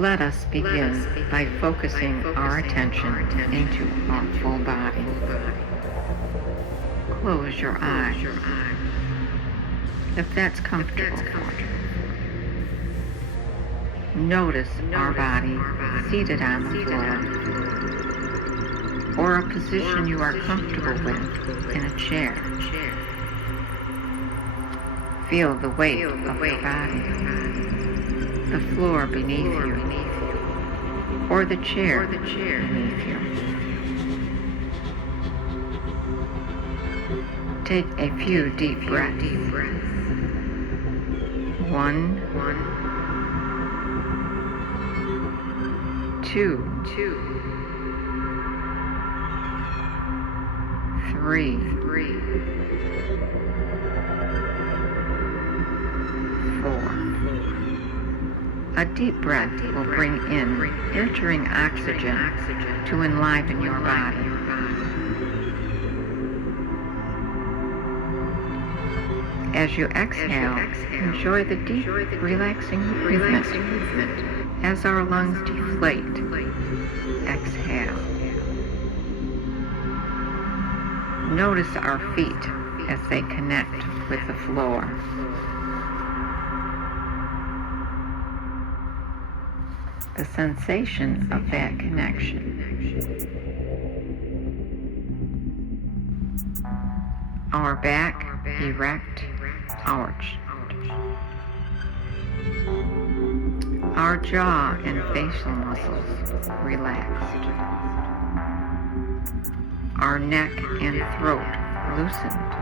Let us begin by focusing our attention into our full body. Close your eyes, if that's comfortable for you. Notice our body seated on the floor, or a position you are comfortable with in a chair. Feel the weight of your body, the floor beneath you, or the chair beneath you. Take a few deep breaths. 1, 2, 3, 4. A deep breath will bring in nurturing oxygen to enliven your body. As you exhale, enjoy the deep, relaxing movement as our lungs deflate. Exhale. Notice our feet as they connect with the floor. The sensation of that connection. Our back erect, arched. Our jaw and facial muscles relaxed. Our neck and throat loosened.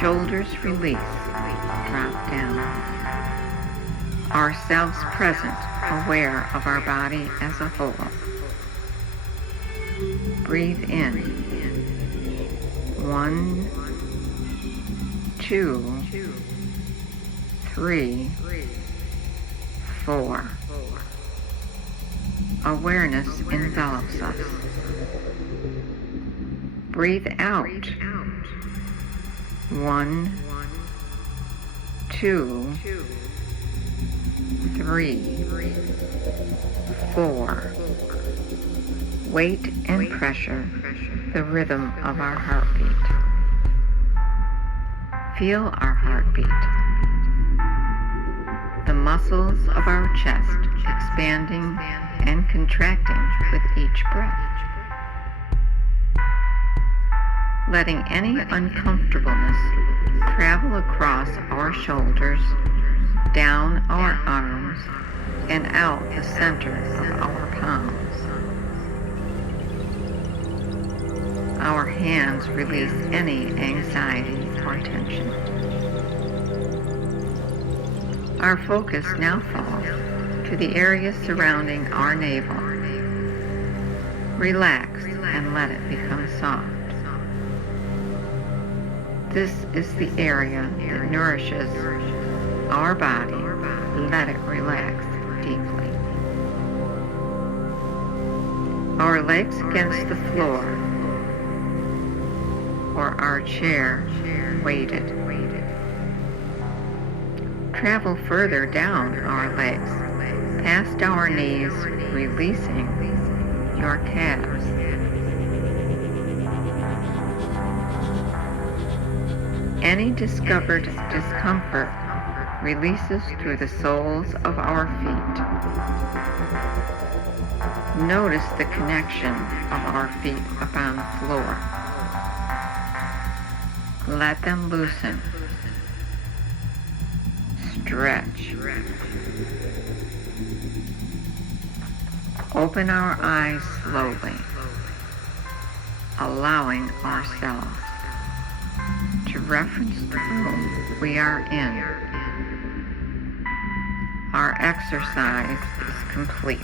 Shoulders release, drop down. Ourselves present, aware of our body as a whole. Breathe in. 1, 2, 3, 4. Awareness envelops us. Breathe out. 1, 2, 3, 4. Weight and pressure, the rhythm of our heartbeat. Feel our heartbeat. The muscles of our chest expanding and contracting with each breath. Letting any uncomfortableness travel across our shoulders, down our arms, and out the center of our palms. Our hands release any anxiety or tension. Our focus now falls to the area surrounding our navel. Relax and let it become soft. This is the area that nourishes our body. Let it relax deeply. Our legs against the floor, or our chair weighted. Travel further down our legs, past our knees, releasing your calves. Any discovered discomfort releases through the soles of our feet. Notice the connection of our feet upon the floor. Let them loosen. Stretch. Open our eyes slowly, allowing ourselves to reference the room we are in. Our exercise is complete.